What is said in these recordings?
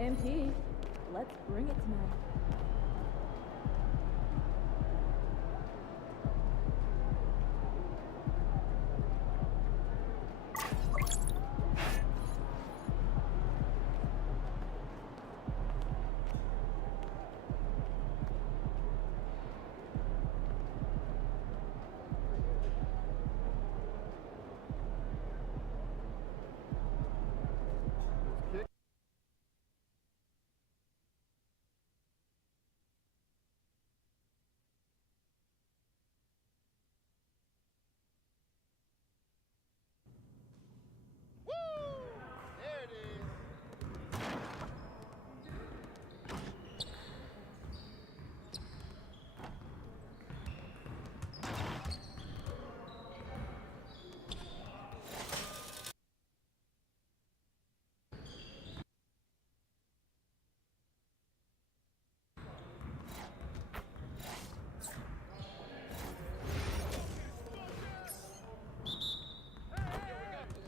MP, let's bring it tonight. There it is.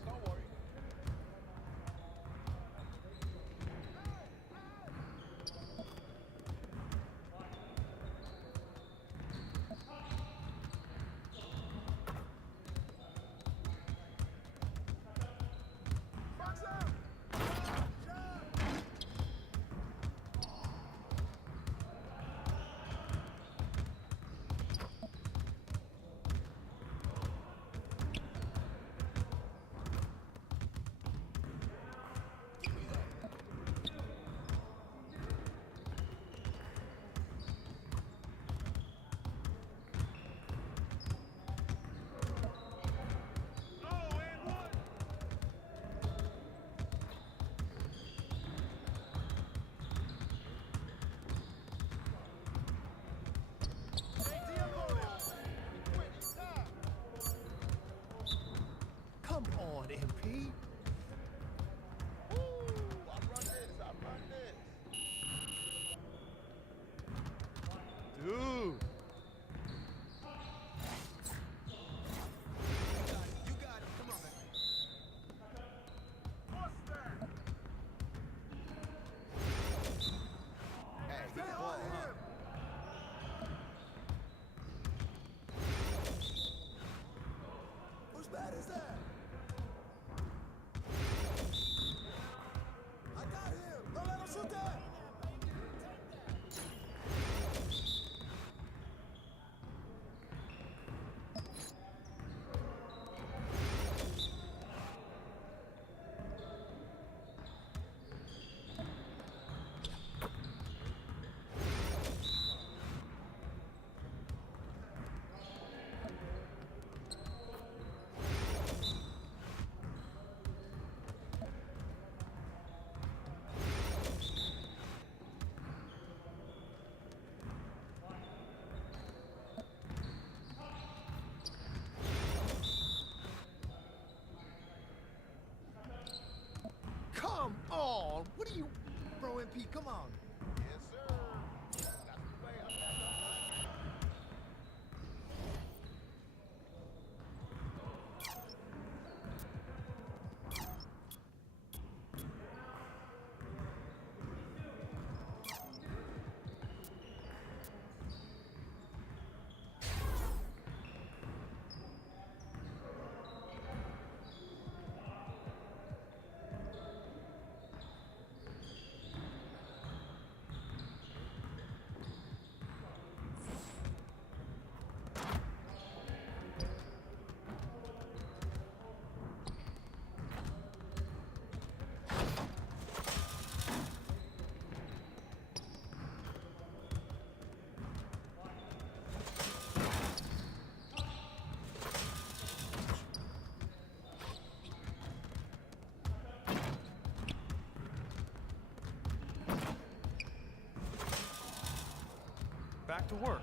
Don't worry. Box out! Come on, MP. Woo! I run this. I run this. Dude. You got it. Come on, man. What's that? Hey, get the ball, huh? Whose bat is that? I got him. Don't let him shoot that. Come on. What are you... Bro, MP, come on. Yes, sir. That's the way. I'm back up. Back to work.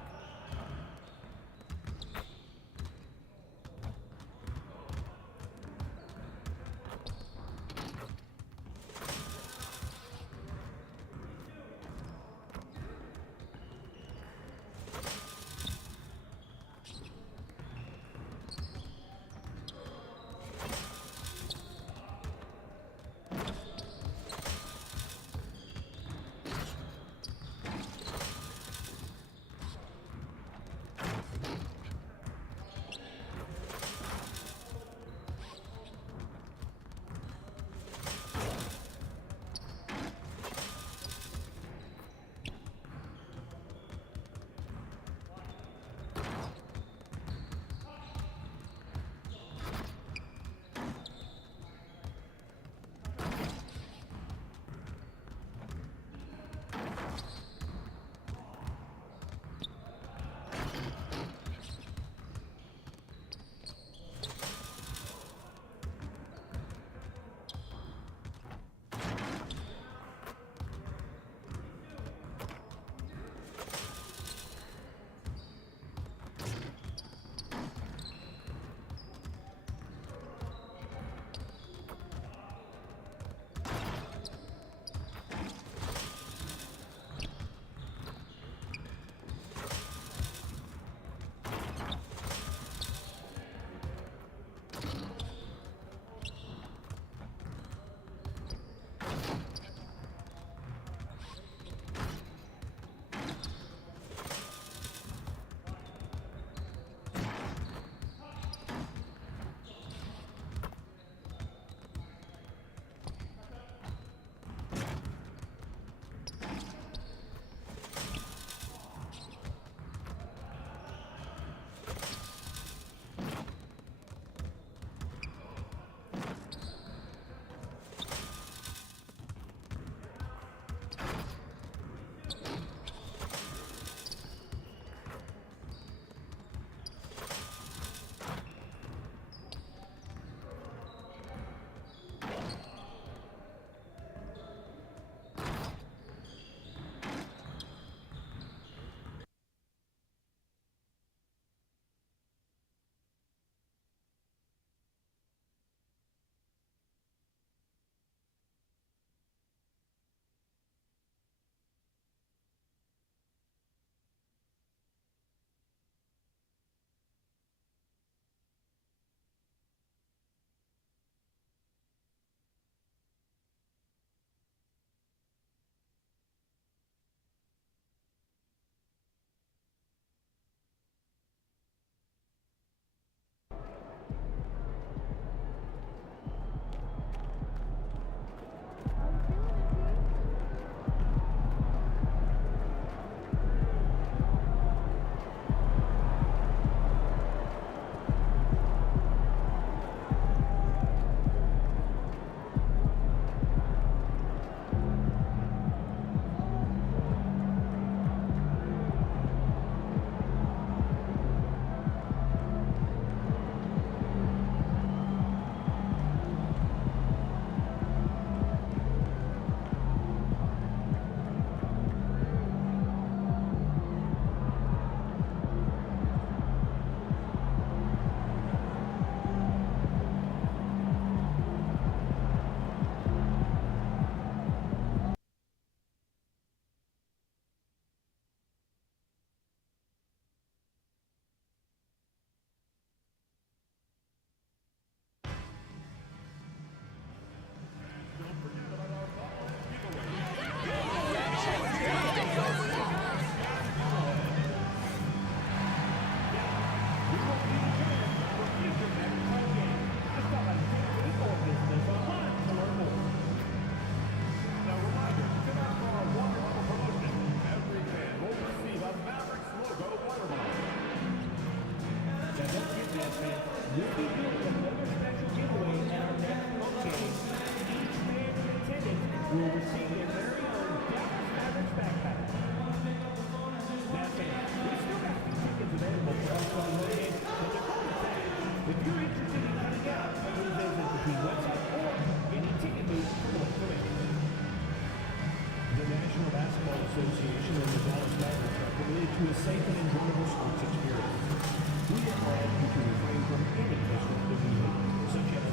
to a safe and enjoyable sports experience. We advise you to refrain from any personal behavior, such as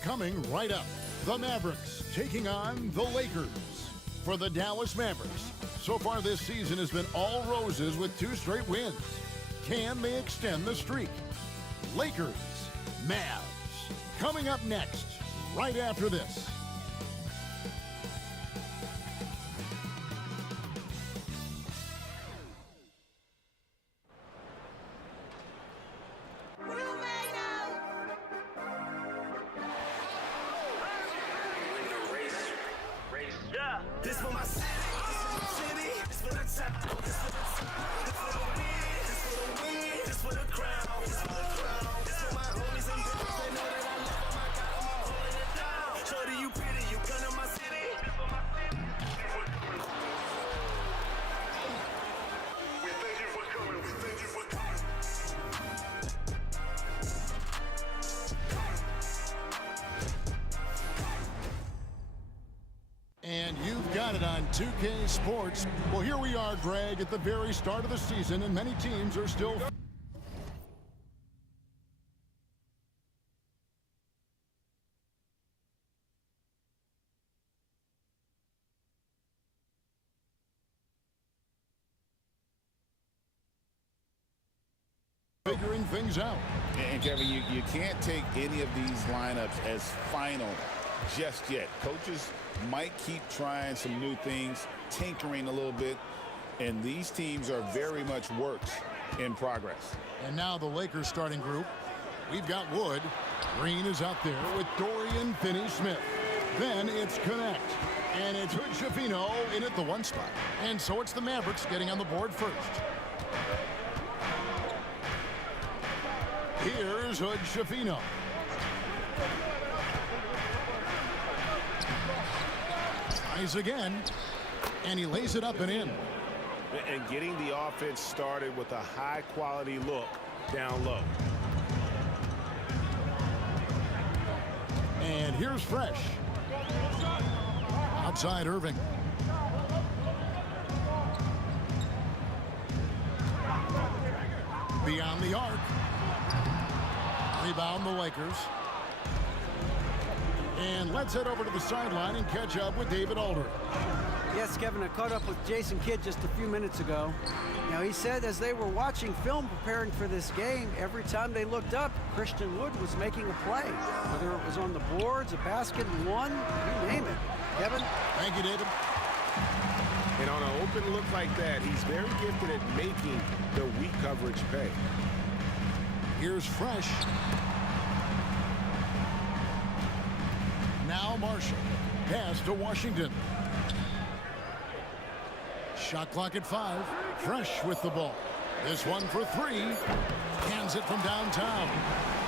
Coming right up, the Mavericks taking on the Lakers. For the Dallas Mavericks, so far this season has been all roses with 2 straight wins. Can they extend the streak? Lakers, Mavs, coming up next, right after this. This for my city, this for the top, this for the win, this for the win, this for the crown, this for the crown, this for my homies and brothers, they know that I love them, I got them all holding it down. Shorty, you pretty, you come to my city. We thank you for coming, we thank you for coming. And you've got it on 2K Sports. Well, here we are, Greg, at the very start of the season, and many teams are still figuring things out. And Kevin, you can't take any of these lineups as final just yet. Coaches might keep trying some new things, tinkering a little bit, and these teams are very much works in progress. And now the Lakers starting group. We've got Wood. Green is out there with Dorian Finney-Smith. Then it's Connect. And it's Hood-Schifino in at the 1 spot. And so it's the Mavericks getting on the board first. Here's Hood-Schifino. Tries again, and he lays it up and in. And getting the offense started with a high-quality look down low. And here's Fresh. Outside Irving. Beyond the arc. Rebound the Lakers. And let's head over to the sideline and catch up with David Aldridge. Yes, Kevin, I caught up with Jason Kidd just a few minutes ago. Now, he said as they were watching film preparing for this game, every time they looked up, Christian Wood was making a play. Whether it was on the boards, a basket, one, you name it. Kevin? Thank you, David. And on an open look like that, he's very gifted at making the weak coverage pay. Here's Fresh. Now Marshall. Pass to Washington. Shot clock at 5. Fresh with the ball. This one for 3. Cans it from downtown.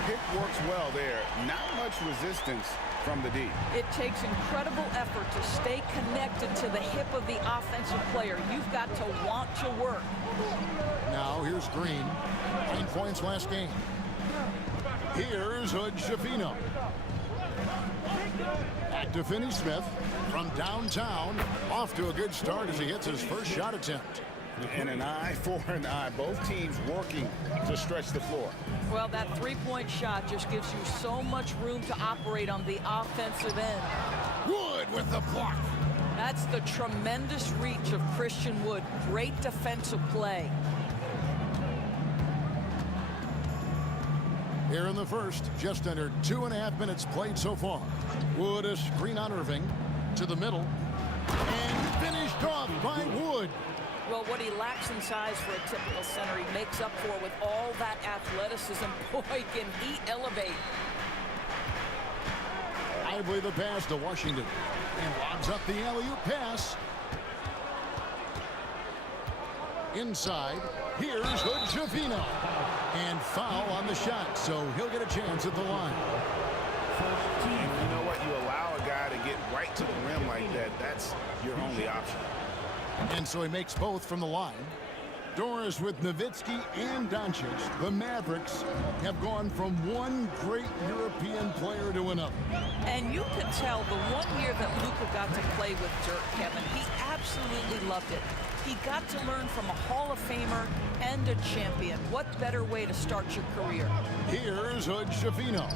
Pick works well there. Not much resistance from the D. It takes incredible effort to stay connected to the hip of the offensive player. You've got to want to work. Now here's Green. 9 points last game. Here's Hood-Schifino. Back to Finney-Smith from downtown. Off to a good start as he hits his first shot attempt. And an eye for an eye. Both teams working to stretch the floor. Well, that three-point shot just gives you so much room to operate on the offensive end. Wood with the block. That's the tremendous reach of Christian Wood. Great defensive play. Here in the first, just under 2.5 minutes played so far. Wood a screen on Irving to the middle. And finished off by Wood. Well, what he lacks in size for a typical center, he makes up for with all that athleticism. Boy, can he elevate. Lively the pass to Washington. And lobs up the alley-oop pass. Inside, here's Hood-Schifino. And foul on the shot, so he'll get a chance at the line. You know what? You allow a guy to get right to the rim like that. That's your only option. And so he makes both from the line. Doris, with Nowitzki and Doncic, the Mavericks have gone from one great European player to another. And you could tell the 1 year that Luka got to play with Dirk, Kevin, he absolutely loved it. He got to learn from a Hall of Famer and a champion. What better way to start your career? Here's Hood-Schifino.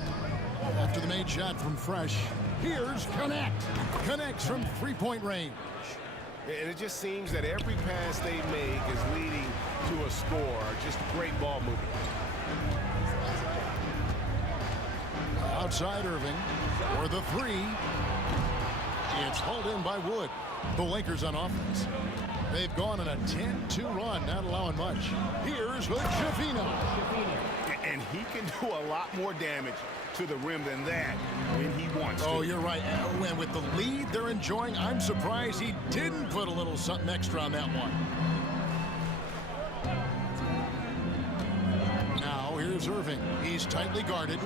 After the made shot from Fresh, here's Connect. Connects from three-point range. And it just seems that every pass they make is leading to a score. Just great ball movement. Outside Irving for the three. It's hauled in by Wood. The Lakers on offense. They've gone on a 10-2 run, not allowing much. Here's Hood-Schifino. And he can do a lot more damage to the rim than that when he wants to. Oh, you're right. And with the lead they're enjoying, I'm surprised he didn't put a little something extra on that one. Now here's Irving. He's tightly guarded.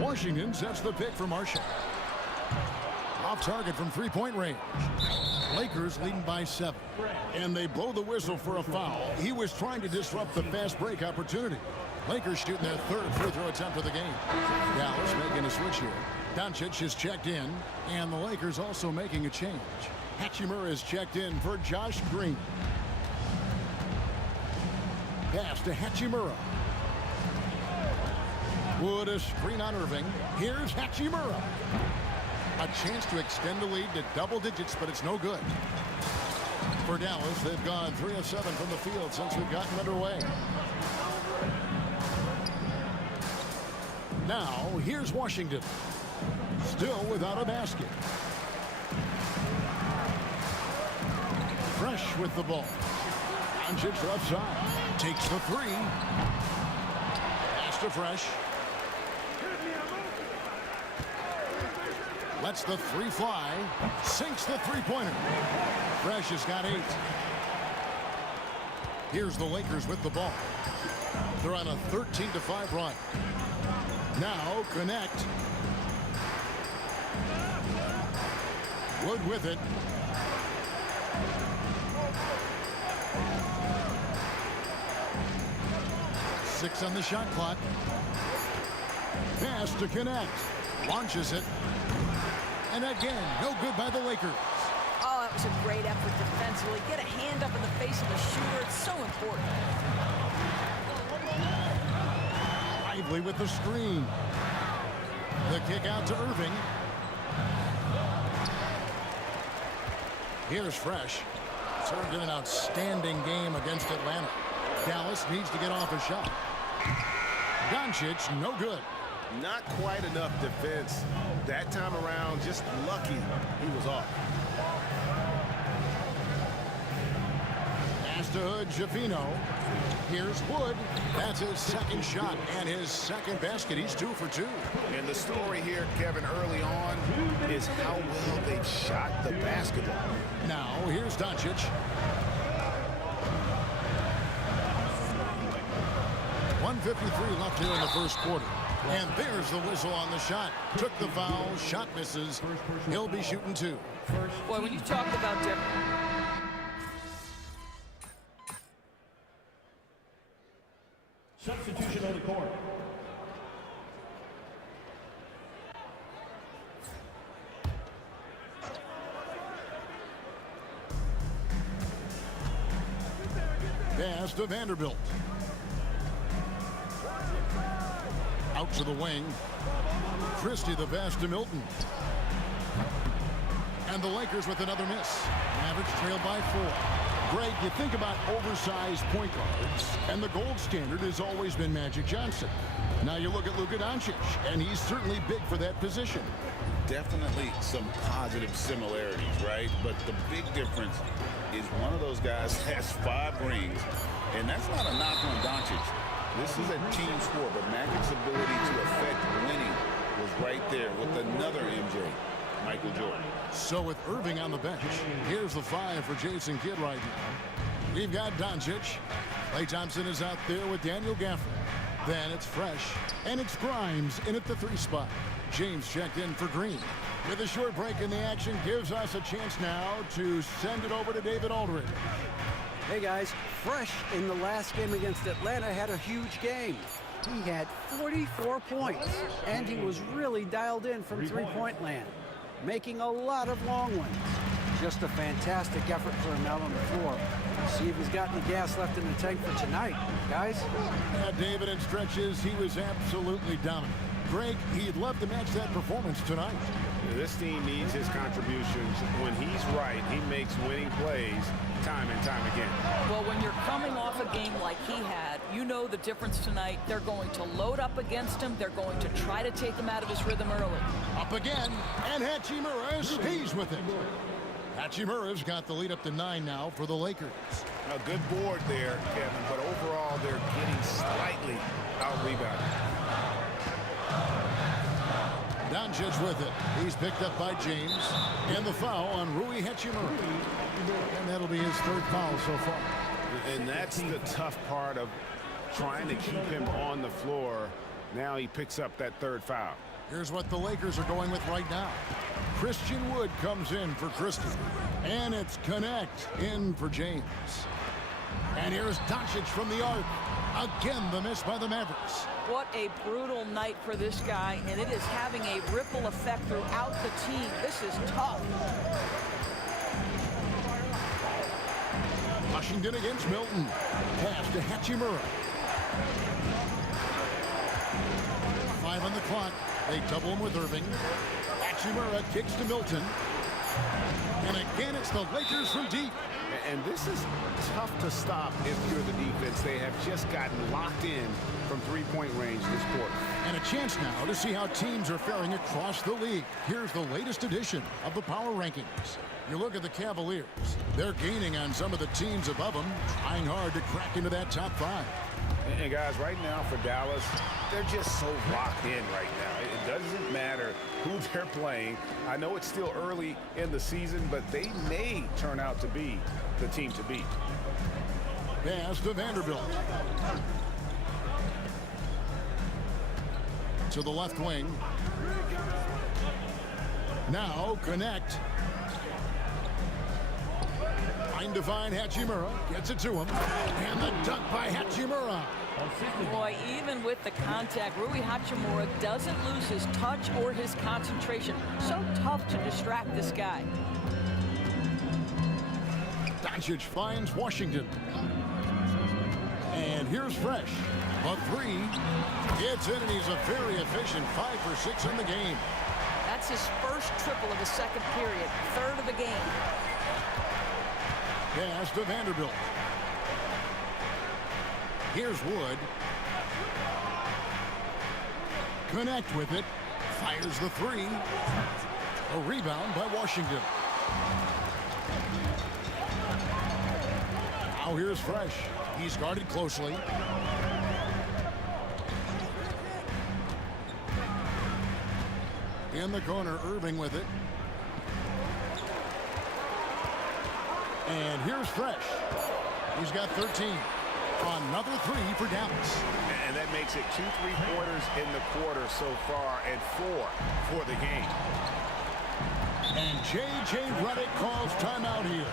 Washington sets the pick for Marshall. Off target from three-point range. Lakers leading by 7. And they blow the whistle for a foul. He was trying to disrupt the fast break opportunity. Lakers shooting their third free throw attempt of the game. Dallas making a switch here. Doncic is checked in, and the Lakers also making a change. Hachimura is checked in for Josh Green. Pass to Hachimura. Wood a screen on Irving. Here's Hachimura. A chance to extend the lead to double digits, but it's no good. For Dallas, they've gone 3 of 7 from the field since we've gotten underway. Now, here's Washington. Still without a basket. Fresh with the ball. Doncic left side. Takes the three. Pass to Fresh. Lets the three fly. Sinks the three-pointer. Fresh has got 8. Here's the Lakers with the ball. They're on a 13-5 run. Now Connect. Wood with it. Six on the shot clock. Pass to Connect. Launches it. And again, no good by the Lakers. Oh, that was a great effort defensively. Get a hand up in the face of the shooter. It's so important. Lively with the screen. The kick out to Irving. Here's Fresh. Served in an outstanding game against Atlanta. Dallas needs to get off a shot. Doncic, no good. Not quite enough defense that time around. Just lucky he was off. Pass to Hood-Schifino. Here's Wood. That's his second shot and his second basket. He's 2 for 2. And the story here, Kevin, early on is how well they've shot the basketball. Now, here's Doncic. .153 left here in the first quarter. And there's the whistle on the shot. Took the foul. Shot misses. He'll be shooting 2. Boy, when you talk about Substitution on the court. Pass to Vanderbilt. Out to the wing. Christie the pass to Milton. And the Lakers with another miss. Mavericks trail by 4. Greg, you think about oversized point guards, and the gold standard has always been Magic Johnson. Now you look at Luka Doncic, and he's certainly big for that position. Definitely some positive similarities, right? But the big difference is one of those guys has 5 rings, and that's not a knock on Doncic. This is a team sport, but Magic's ability to affect winning was right there with another MJ, Michael Jordan. So with Irving on the bench, here's the 5 for Jason Kidd right now. We've got Doncic. Klay Thompson is out there with Daniel Gafford. Then it's Fresh, and it's Grimes in at the 3 spot. James checked in for Green. With a short break in the action, gives us a chance now to send it over to David Aldridge. Hey guys, Fresh in the last game against Atlanta had a huge game. He had 44 points, and he was really dialed in from three-point land, making a lot of long ones. Just a fantastic effort for him out on the floor. See if he's got any gas left in the tank for tonight, guys. Yeah, David, in stretches, he was absolutely dominant. Greg, he'd love to match that performance tonight. This team needs his contributions. When he's right, he makes winning plays time and time again. Well, when you're coming off a game like he had, you know the difference tonight. They're going to load up against him. They're going to try to take him out of his rhythm early. Up again, and Hachimura stays with it. Hachimura's got the lead up to 9 now for the Lakers. A good board there, Kevin, but overall they're getting slightly out-rebounded. Doncic with it. He's picked up by James. And the foul on Rui Hachimura. And that'll be his 3rd foul so far. And that's the tough part of trying to keep him on the floor. Now he picks up that 3rd foul. Here's what the Lakers are going with right now. Christian Wood comes in for Christie. And it's Connect in for James. And here's Doncic from the arc. Again, the miss by the Mavericks. What a brutal night for this guy, and it is having a ripple effect throughout the team. This is tough. Washington against Milton. Pass to Hachimura. 5 on the clock. They double him with Irving. Hachimura kicks to Milton. And again, it's the Lakers from deep. And this is tough to stop if you're the defense. They have just gotten locked in from three-point range this quarter. And a chance now to see how teams are faring across the league. Here's the latest edition of the Power Rankings. You look at the Cavaliers. They're gaining on some of the teams above them, trying hard to crack into that top 5. And guys, right now for Dallas, they're just so locked in right now. It doesn't matter who they're playing. I know it's still early in the season, but they may turn out to be the team to beat. Pass to Vanderbilt. To the left wing. Now Connect. Trying to find Hachimura. Gets it to him. And the dunk by Hachimura. Boy, even with the contact, Rui Hachimura doesn't lose his touch or his concentration. So tough to distract this guy. Doncic finds Washington. And here's Fresh. A 3. Gets in, and he's a very efficient 5 for 6 in the game. That's his first triple of the second period, 3rd of the game. Pass to Vanderbilt. Here's Wood. Connect with it. Fires the 3. A rebound by Washington. Now here's Fresh. He's guarded closely. In the corner, Irving with it. And here's Fresh. He's got 13. Another 3 for Dallas. And that makes it 2 3-pointers in the quarter so far and 4 for the game. And J.J. Redick calls timeout here.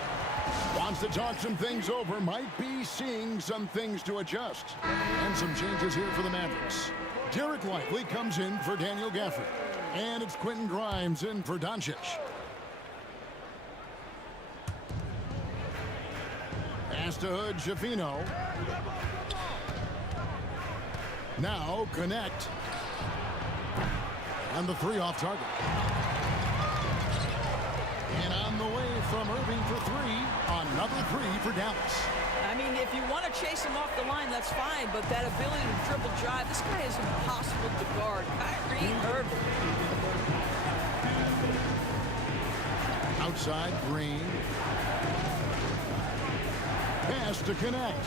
Wants to talk some things over. Might be seeing some things to adjust. And some changes here for the Mavericks. Derek Lively comes in for Daniel Gafford. And it's Quentin Grimes in for Doncic. Pass to Hood, Schifino. Now Connect. And the 3 off target. And on the way from Irving for 3. Another 3 for Dallas. I mean, if you want to chase him off the line, that's fine, but that ability to dribble drive, this guy is impossible to guard. Kyrie Irving. Outside, Green. Pass to Connect.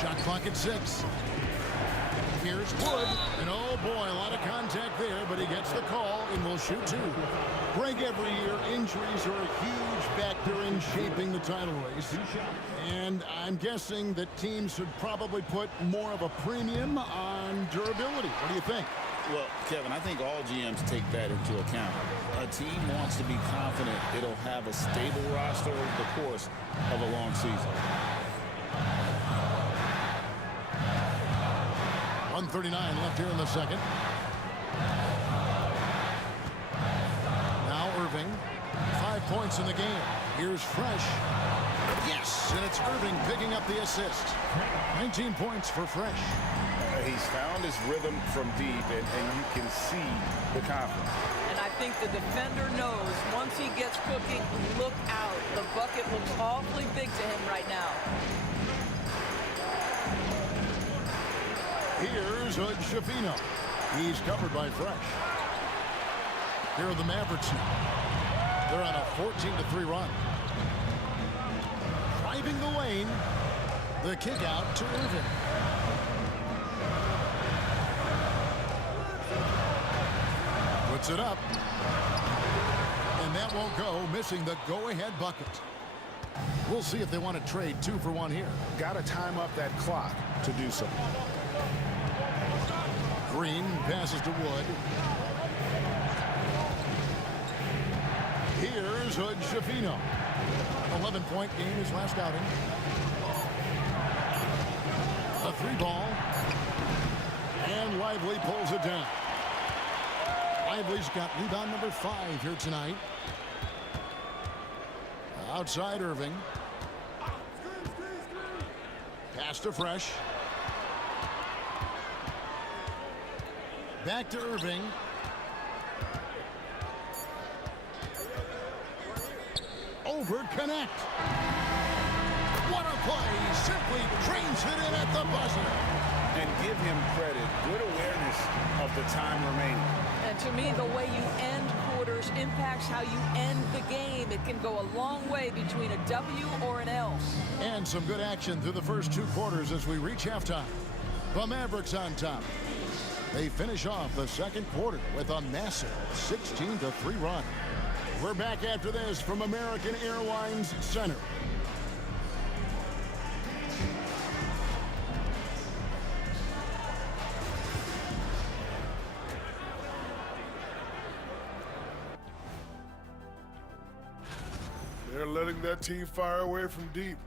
Shot clock at 6. Here's Wood. And oh boy, a lot of contact there, but he gets the call and will shoot 2. Break every year, injuries are a huge factor in shaping the title race. And I'm guessing that teams should probably put more of a premium on durability. What do you think? Well, Kevin, I think all GMs take that into account. A team wants to be confident it'll have a stable roster over the course of a long season. 1:39 left here in the second. Now Irving, 5 points in the game. Here's Fresh. Yes, and it's Irving picking up the assist. 19 points for Fresh. He's found his rhythm from deep, and you can see the confidence. And I think the defender knows once he gets cooking, look out. The bucket looks awfully big to him right now. Here's Hood Schifino. He's covered by Fresh. Here are the Mavericks now. They're on a 14-3 run. Driving the lane. The kick out to Irving. Puts it up. And that won't go, missing the go-ahead bucket. We'll see if they want to trade 2 for 1 here. Got to time up that clock to do so. Green passes to Wood. Here's Hood Schifino. 11-point game his last outing. A 3-ball. And Lively pulls it down. Lively's got rebound number 5 here tonight. Outside Irving. Pass to Fresh. Back to Irving. Over connect. What a play. Simply trains it in at the buzzer. And give him credit. Good awareness of the time remaining. And to me, the way you end quarters impacts how you end the game. It can go a long way between a W or an L. And some good action through the first 2 quarters as we reach halftime. The Mavericks on top. They finish off the second quarter with a massive 16-3 run. We're back after this from American Airlines Center. They're letting that team fire away from deep,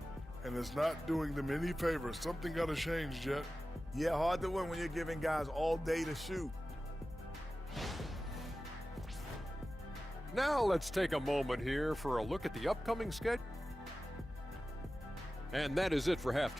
and it's not doing them any favors. Something got to change, Jet. Yeah, hard to win when you're giving guys all day to shoot. Now let's take a moment here for a look at the upcoming schedule. And that is it for halftime.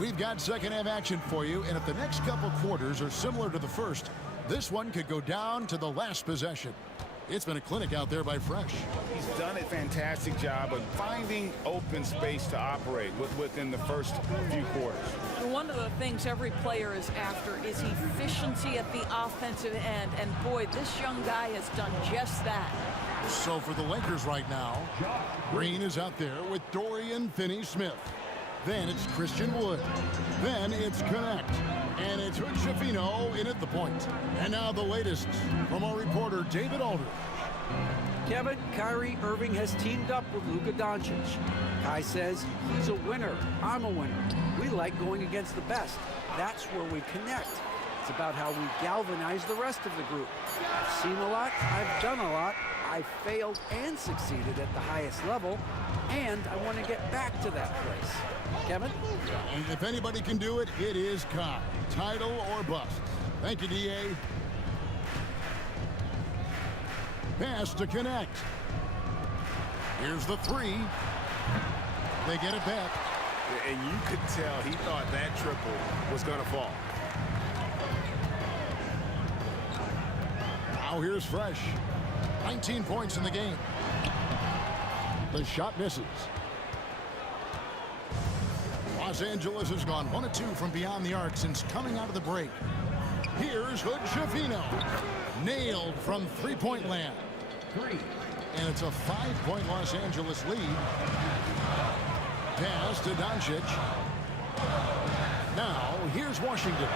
We've got second half action for you, and if the next couple quarters are similar to the first, this one could go down to the last possession. It's been a clinic out there by Fresh. He's done a fantastic job of finding open space to operate within the first few quarters. And one of the things every player is after is efficiency at the offensive end. And boy, this young guy has done just that. So for the Lakers right now, Green is out there with Dorian Finney-Smith. Then it's Christian Wood. Then it's Connect. And it's Hood Schifino in at the point. And now the latest from our reporter, David Aldridge. Kevin, Kyrie Irving has teamed up with Luka Doncic. Kai says he's a winner. I'm a winner. We like going against the best. That's where we connect. It's about how we galvanize the rest of the group. I've seen a lot. I've done a lot. I've failed and succeeded at the highest level. And I want to get back to that place. Kevin? And if anybody can do it, it is Kai. Title or bust. Thank you, D.A. Pass to Connect. Here's the 3. They get it back. And you could tell he thought that triple was going to fall. Now here's Fresh. 19 points in the game. The shot misses. Los Angeles has gone 1 of 2 from beyond the arc since coming out of the break. Here's Hood Schifino. Nailed from three-point land. And it's a 5-point Los Angeles lead. Pass to Doncic. Now here's Washington.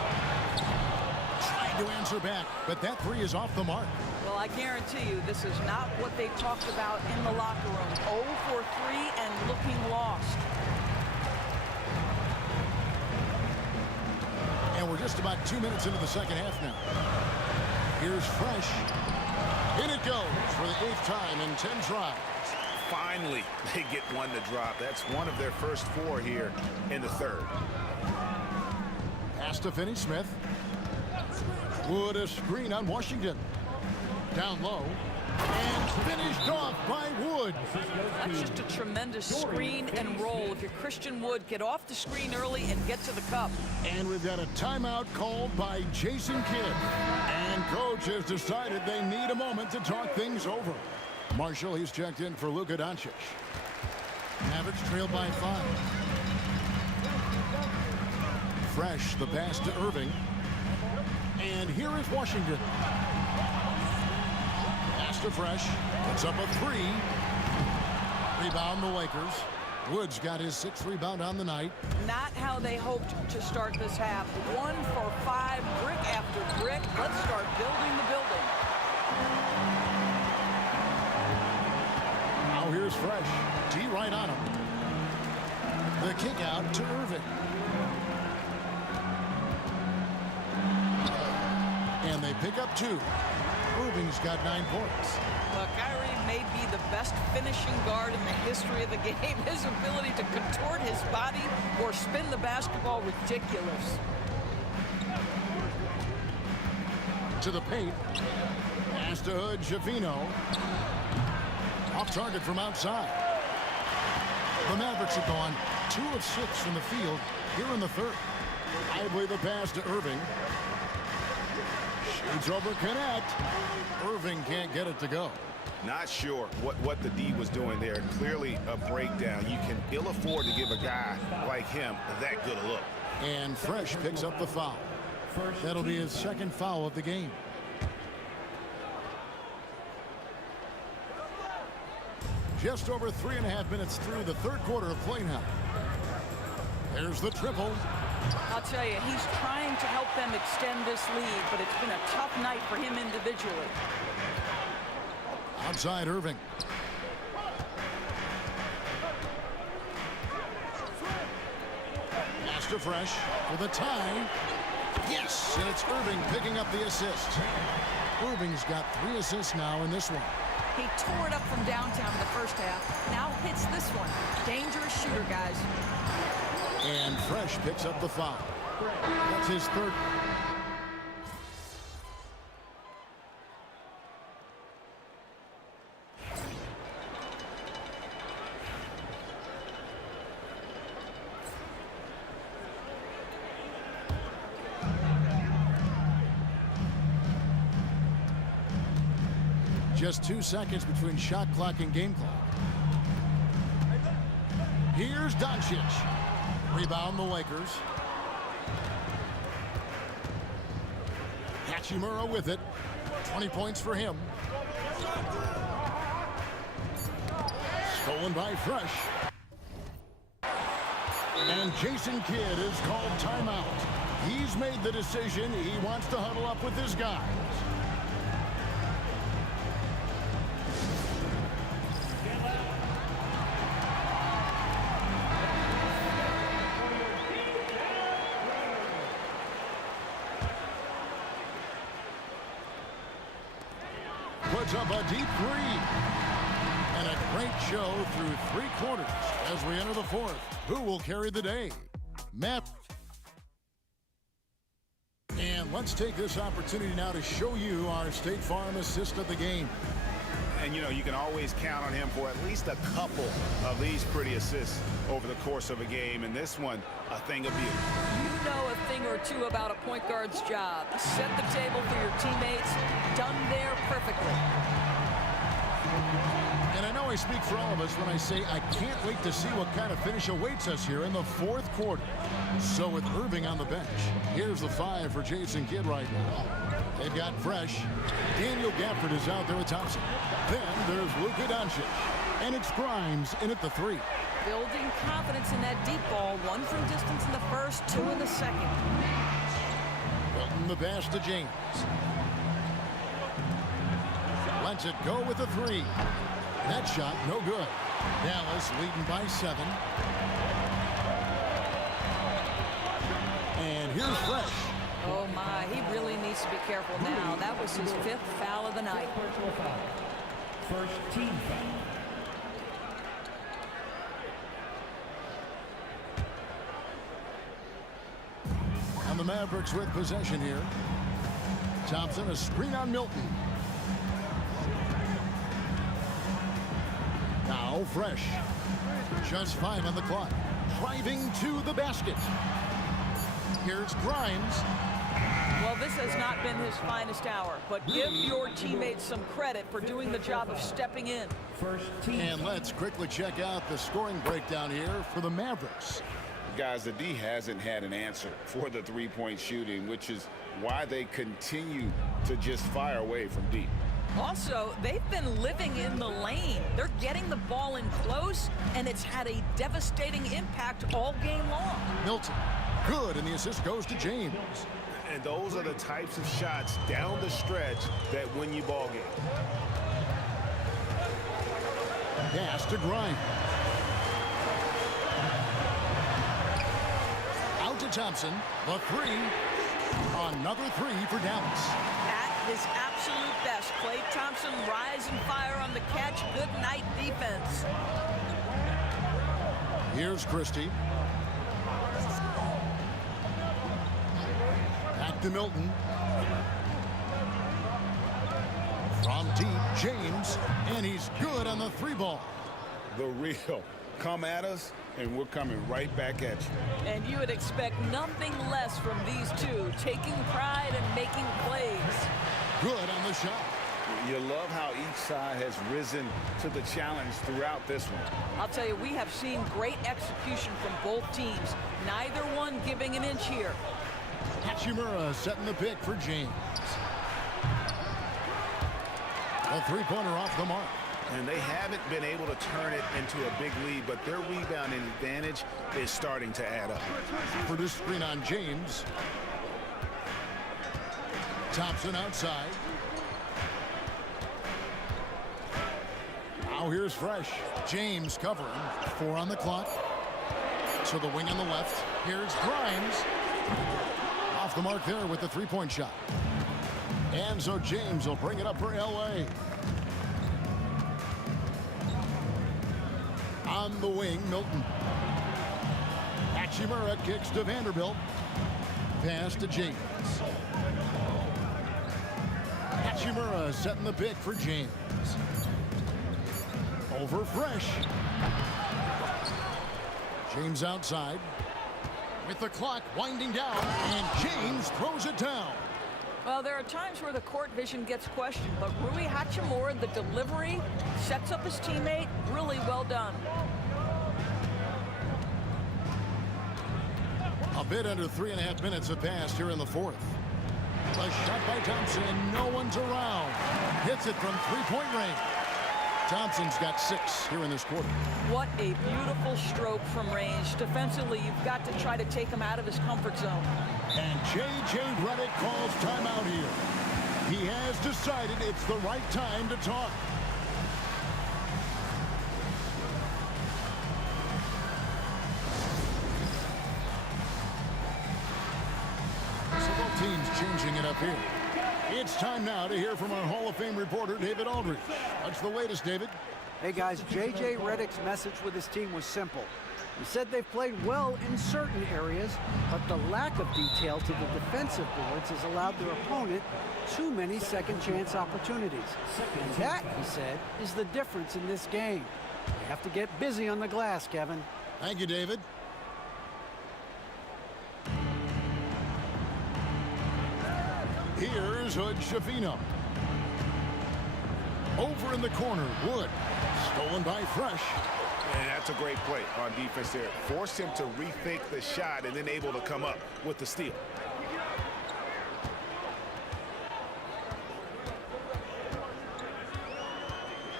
Trying to answer back, but that three is off the mark. Well, I guarantee you this is not what they talked about in the locker room. 0 for 3 and looking lost. And we're just about 2 minutes into the second half now. Here's Fresh. In it goes for the 8th time in 10 tries. Finally, they get one to drop. That's one of their first 4 here in the third. Pass to Finney-Smith. Wood a screen on Washington. Down low. And finished off by Wood. That's just a tremendous screen and roll. If you're Christian Wood, get off the screen early and get to the cup. And we've got a timeout called by Jason Kidd. And coach has decided they need a moment to talk things over. Marshall, he's checked in for Luka Doncic. Mavericks trail by 5. Fresh, the pass to Irving. And here is Washington. Pass to Fresh. Puts up a 3. Rebound the Lakers. Woods got his 6th rebound on the night. Not how they hoped to start this half. 1 for 5, brick after brick. Let's start building the building. Now here's Fresh. T right on him. The kick out to Irving. And they pick up 2. Irving's got 9 points. Well, Kyrie may be the best finishing guard in the history of the game. His ability to contort his body or spin the basketball, ridiculous. To the paint. Pass to Hood, Javino. Off target from outside. The Mavericks have gone 2 of 6 from the field here in the third. Lively the pass to Irving. Shoots over Connect. Irving can't get it to go. Not sure what the D was doing there. Clearly a breakdown. You can ill afford to give a guy like him that good a look. And Fresh picks up the foul. That'll be his 2nd foul of the game. Just over 3.5 minutes through the third quarter of play now. There's the triple. I'll tell you, he's trying to help them extend this lead, but it's been a tough night for him individually. Outside Irving. Pass to Fresh for the tie. Yes, and it's Irving picking up the assist. Irving's got 3 assists now in this one. He tore it up from downtown in the first half. Now hits this one. Dangerous shooter, guys. And Fresh picks up the foul. That's his 3rd. Just 2 seconds between shot clock and game clock. Here's Doncic. Rebound the Lakers. Hachimura with it. 20 points for him. Stolen by Fresh. And Jason Kidd is called timeout. He's made the decision. He wants to huddle up with his guys. Puts up a deep 3. And a great show through 3 quarters as we enter the 4th. Who will carry the day? Matt. And let's take this opportunity now to show you our State Farm assist of the game. And, you know, you can always count on him for at least a couple of these pretty assists over the course of a game. And this one, a thing of beauty. You know a thing or two about a point guard's job. Set the table for your teammates. Done there perfectly. And I know I speak for all of us when I say I can't wait to see what kind of finish awaits us here in the 4th quarter. So with Irving on the bench, here's the 5 for Jason Kidd right now. They've got Fresh. Daniel Gafford is out there with Thompson. Then there's Luka Doncic. And it's Grimes in at the 3. Building confidence in that deep ball. 1 from distance in the first, 2 in the second. Milton the pass to James. Lets it go with a three. That shot no good. Dallas leading by 7. And here's Fresh. Oh my, he really needs to be careful now. That was his 5th foul of the night. First team foul. And the Mavericks with possession here. Thompson, a screen on Milton. Now Fresh. Just 5 on the clock. Driving to the basket. Here's Grimes. Well, this has not been his finest hour, but give your teammates some credit for doing the job of stepping in. First team. And let's quickly check out the scoring breakdown here for the Mavericks. Guys, the D hasn't had an answer for the three-point shooting, which is why they continue to just fire away from deep. Also, they've been living in the lane. They're getting the ball in close, and it's had a devastating impact all game long. Milton, good, and the assist goes to James. And those are the types of shots down the stretch that win you ball games. Pass to Grimes. Out to Thompson. The three. Another three for Dallas. At his absolute best, Klay Thompson rise and fire on the catch. Good night defense. Here's Christie. Back to Milton. From deep, James, and he's good on the 3 ball. The real. Come at us, and we're coming right back at you. And you would expect nothing less from these two, taking pride and making plays. Good on the shot. You love how each side has risen to the challenge throughout this one. I'll tell you, we have seen great execution from both teams. Neither one giving an inch here. Hachimura setting the pick for James. A 3-pointer off the mark. And they haven't been able to turn it into a big lead, but their rebounding advantage is starting to add up. For this screen on James. Thompson outside. Now here's Fresh. James covering. 4 on the clock. To the wing on the left. Here's Grimes. Off the mark there with the 3-point shot. And so James will bring it up for L.A. On the wing, Milton. Hachimura kicks to Vanderbilt. Pass to James. Hachimura setting the pick for James. Over Fresh. James outside. With the clock winding down, and James throws it down. Well, there are times where the court vision gets questioned, but Rui Hachimura, the delivery, sets up his teammate. Really well done. A bit under 3.5 minutes have passed here in the 4th. A shot by Thompson, and no one's around. Hits it from 3-point range. Thompson's got 6 here in this quarter. What a beautiful stroke from range. Defensively, you've got to try to take him out of his comfort zone. And J.J. Redick calls timeout here. He has decided it's the right time to talk. So both teams changing it up here. It's time now to hear from our Hall of Fame reporter, David Aldridge. What's the latest, David? Hey guys, J.J. Redick's message with his team was simple. He said they've played well in certain areas, but the lack of detail to the defensive boards has allowed their opponent too many second-chance opportunities. And that, he said, is the difference in this game. You have to get busy on the glass, Kevin. Thank you, David. Here's Hood Schifino. Over in the corner, Wood. Stolen by Fresh. And that's a great play on defense there. Forced him to rethink the shot and then able to come up with the steal.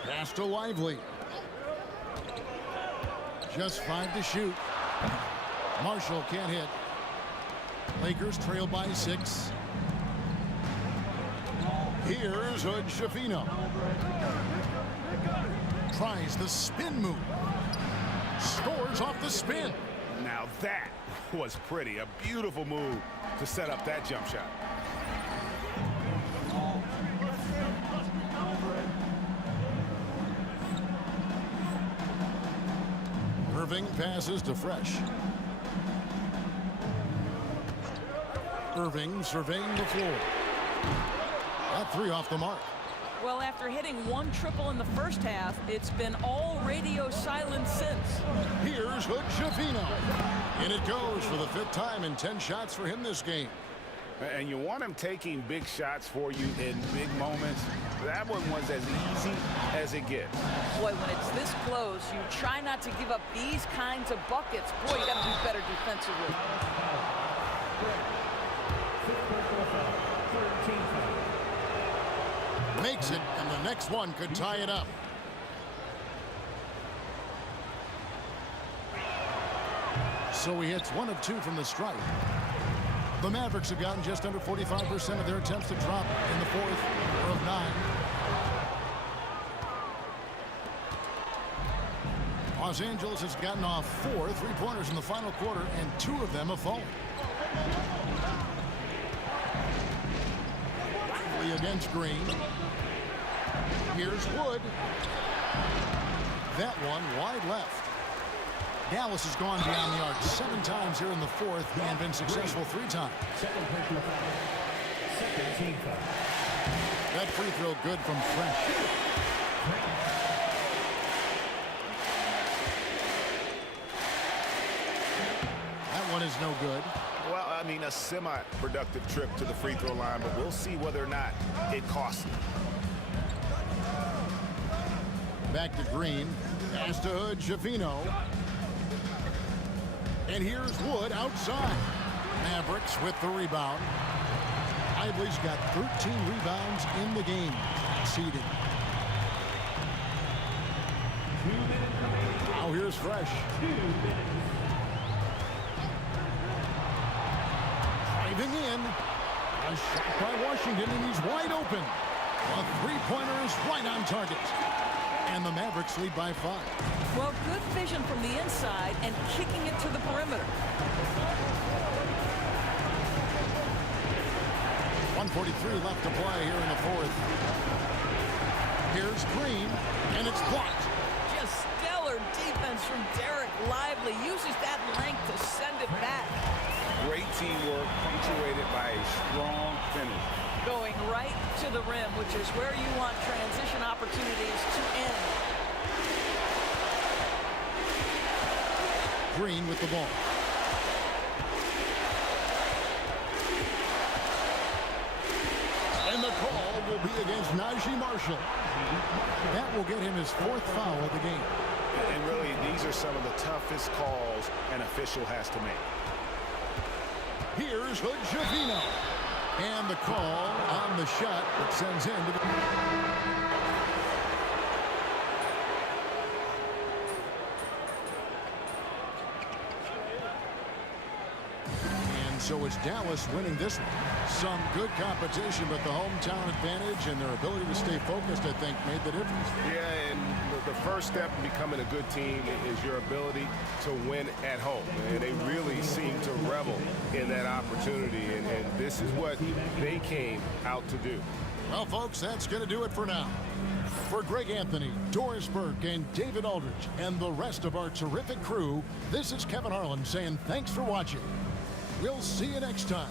Pass to Lively. Just 5 to shoot. Marshall can't hit. Lakers trail by 6. Here's Hood Schifino. Tries the spin move. Scores off the spin. Now that was pretty. A beautiful move to set up that jump shot. Irving passes to Fresh. Irving surveying the floor. That three off the mark. Well, after hitting one triple in the first half, it's been all radio silent since. Here's Hood Schifino. And it goes for the 5th time in 10 shots for him this game. And you want him taking big shots for you in big moments. That one was as easy as it gets. Boy, when it's this close, you try not to give up these kinds of buckets. Boy, you got to do better defensively. Makes it, and the next one could tie it up. So he hits 1 of 2 from the stripe. The Mavericks have gotten just under 45% of their attempts to drop in the 4th of 9. Los Angeles has gotten off 4 3-pointers in the final quarter, and 2 of them have fallen. Riley against Green. Here's Wood. That one wide left. Dallas has gone beyond the arc 7 times here in the 4th and been successful 3 times. That free throw good from Fresh. That one is no good. Well, I mean, a semi-productive trip to the free throw line, but we'll see whether or not it costs him. Back to Green. Pass to Hood Schifino. And here's Wood outside. Mavericks with the rebound. Ively's got 13 rebounds in the game. Seeded. Now here's Fresh. Driving in. A shot by Washington, and he's wide open. A three-pointer is right on target. And the Mavericks lead by 5. Well, good vision from the inside and kicking it to the perimeter. 1:43 left to play here in the 4th. Here's Green, and it's blocked. Just stellar defense from Derek Lively. Uses that length to send it back. Great teamwork punctuated by a strong finish. Going right to the rim, which is where you want transition opportunities to end. Green with the ball. And the call will be against Najee Marshall. That will get him his 4th foul of the game. And really, these are some of the toughest calls an official has to make. Here's Hood Schifino. And the call on the shot that sends him to the... And so it's Dallas winning this one. Some good competition, but the hometown advantage and their ability to stay focused, I think, made the difference. Yeah, and the first step in becoming a good team is your ability to win at home. And they really seem to revel in that opportunity, and this is what they came out to do. Well, folks, that's going to do it for now. For Greg Anthony, Doris Burke, and David Aldridge, and the rest of our terrific crew, this is Kevin Harlan saying thanks for watching. We'll see you next time.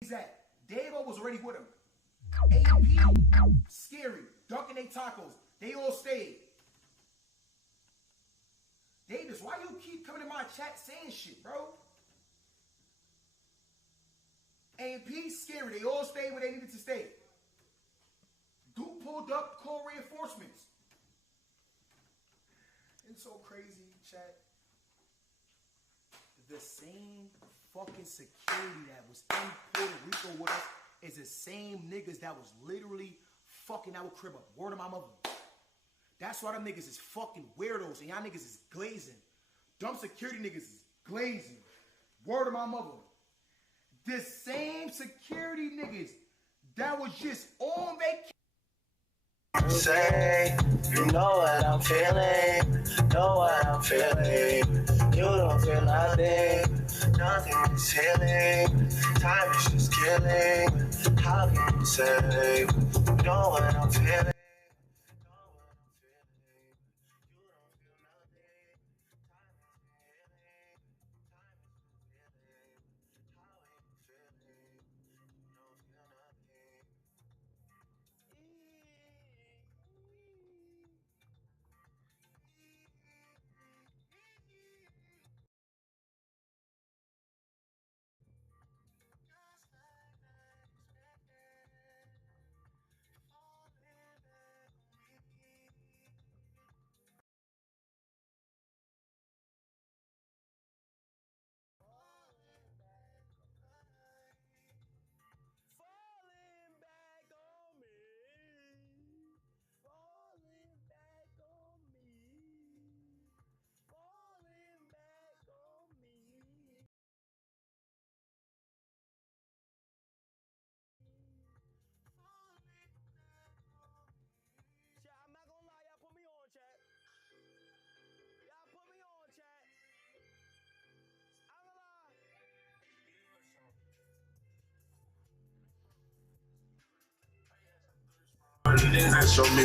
He's at. Davo was already with him. AP, scary, dunking they tacos. They all stayed. Davis, why you keep coming in my chat saying shit, bro? AP, scary. They all stayed where they needed to stay. Duke pulled up, called reinforcements. It's so crazy, chat. The same fucking security that was in Puerto Rico with us is the same niggas that was literally fucking our crib up. Word of my mother. That's why them niggas is fucking weirdos and y'all niggas is glazing. Dumb security niggas is glazing. Word of my mother. The same security niggas that was just on vacation. Say, you know what I'm feeling, know what I'm feeling. You don't feel nothing, nothing is healing. Time is just killing. How can you say, you know what I'm feeling? Show me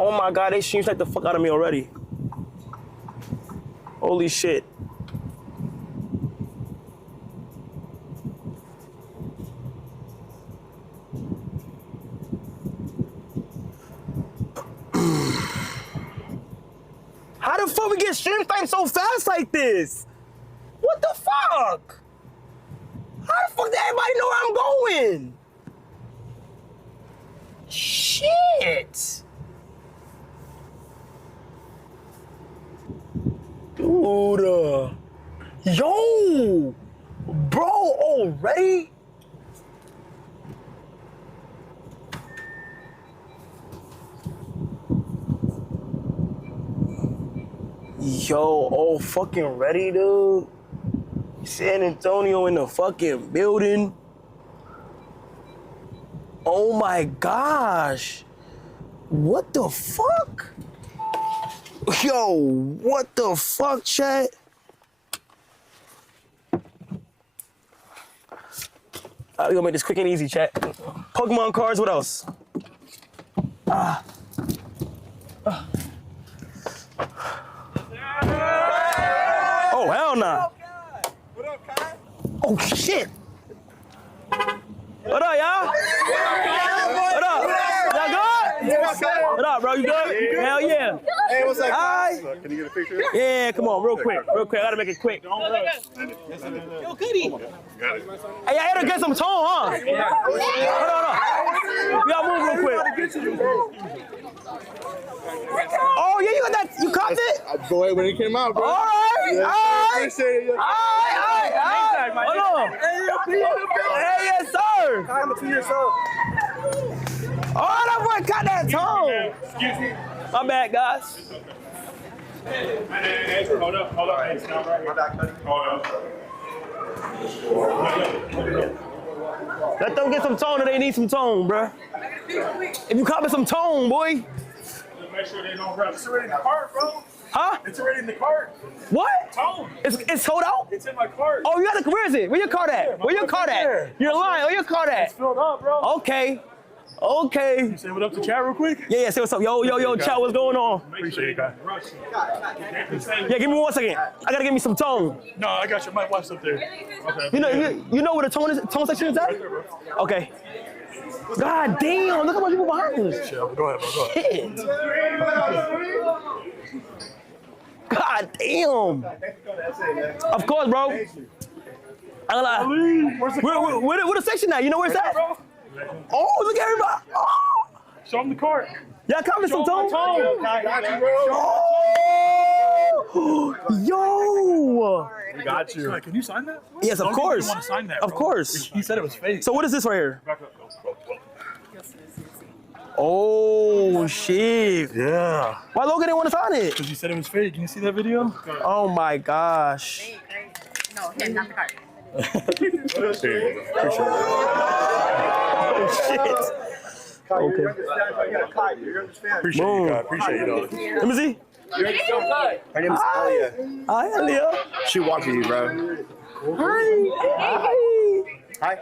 Oh my God, they stream like the fuck out of me already. Holy shit. How the fuck we get stream sniped so fast like this? What the fuck? How the fuck did everybody know where I'm going? Shit. Dude. Yo. Bro, already? Yo, all fucking ready, dude. San Antonio in the fucking building. Oh my gosh. What the fuck? Yo, what the fuck, chat? We're gonna make this quick and easy, chat. Pokemon cards, what else? Oh, hell nah. What up, Kai? Oh, shit. What up, y'all? What up? Y'all good? What up, bro? You good? Hell yeah. Hey, what's up? Hi. Can you get a picture? Yeah, come on, real quick. I gotta make it quick. Yo, Goody. Hey, y'all had to get some tone, huh? Hold on. Y'all move real quick. Oh, yeah, you got that. You caught it? Boy, when it came out, bro. All right. Appreciate it. Hold on. Hey, yes, sir. I'm 2 years old. Oh, that boy got that tone. Excuse me. My bad, guys. Hey, hold up. Hey, stop right here. Hold up. Let them get some tone, or they need some tone, bruh. If you copy some tone, boy. Make sure they don't run. It's already in the cart, bro. Huh? It's already in the cart. What? Tone. It's sold out? It's in my cart. Oh, you got the, where is it? Where your cart at? Where your cart at? You're lying. Where your cart at? It's filled up, bro. Okay. You say what up to chat real quick? Yeah, say what's up. Yo, chat, what's going on? Appreciate it, guy. Yeah, give me 1 second. I gotta give me some tone. No, I got your mic watch up there. Okay. You know where the tone section is at? Okay. God damn, look how much people behind us. Chill, go ahead, bro. Go ahead. God damn. Of course, bro. I ain't lie. Where the section at? You know where it's at? Oh, look at everybody. Oh. Show him the cart. Y'all coming some tone? Oh. Yo. We got you. Can you sign that? Yes, of course. You want to sign that, of course. He said it was fake. So what is this right here? Oh, shit. Yeah. Why Logan didn't want to sign it? Because you said it was fake. Can you see that video? Oh, my gosh. No, here, not the card. Oh, shit. Okay. Appreciate you, God. Appreciate you, dog. Let me see. Her name's Alia. Hi, Alia. She watches you, bro. Hi. Hi.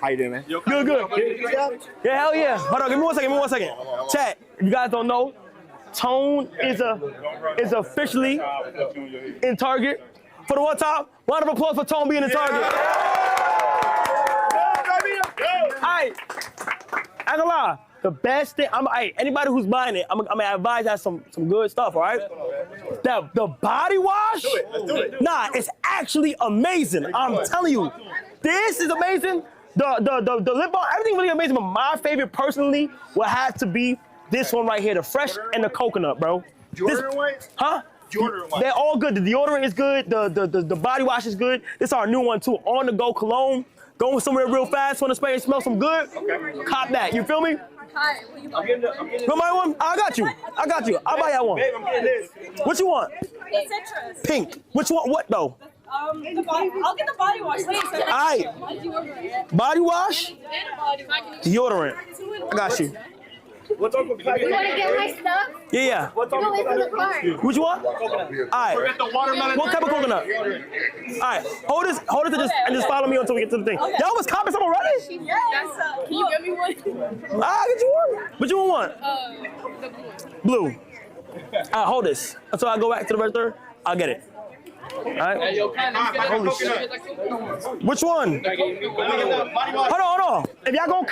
How you doing, man? Good. Yeah, hell yeah. Hold on, give me 1 second. Chat, if you guys don't know, Tone is officially in Target. For the one time, round of applause for Tone being in Target. Alright, I ain't gonna lie. The best thing, anybody who's buying it, I'm gonna advise that some good stuff, all right? The body wash, Let's do it. nah, it's actually amazing. I'm telling you, this is amazing. The lip balm, everything really amazing, but my favorite personally would have to be this one right here, the fresh and the coconut, bro. Jordan white? Huh? Jordan white. They're all good. The deodorant is good. The body wash is good. This is our new one too. On the go cologne. Going somewhere real fast. Want to spray and smell some good? Okay. Cop that. You feel me? Hi, will you buy You want my one? I got you. I'll buy that one. Babe, I'm getting this. What you want? It's citrus. Pink. Which one? What though? I'll get the body wash. Alright. Body wash? Deodorant. I got you. You want to get my stuff? Yeah. Go wait for the car. Which one? All right. What type of coconut? All right. Hold this and just follow me until we get to the thing. Okay. Y'all was copping some already? Yeah. Can you get me one? I'll get you one. What you want? The blue. Blue. All right, hold this. Until I go back to the register, I'll get it. All right. Holy shit. Which one? Hold on. If y'all gonna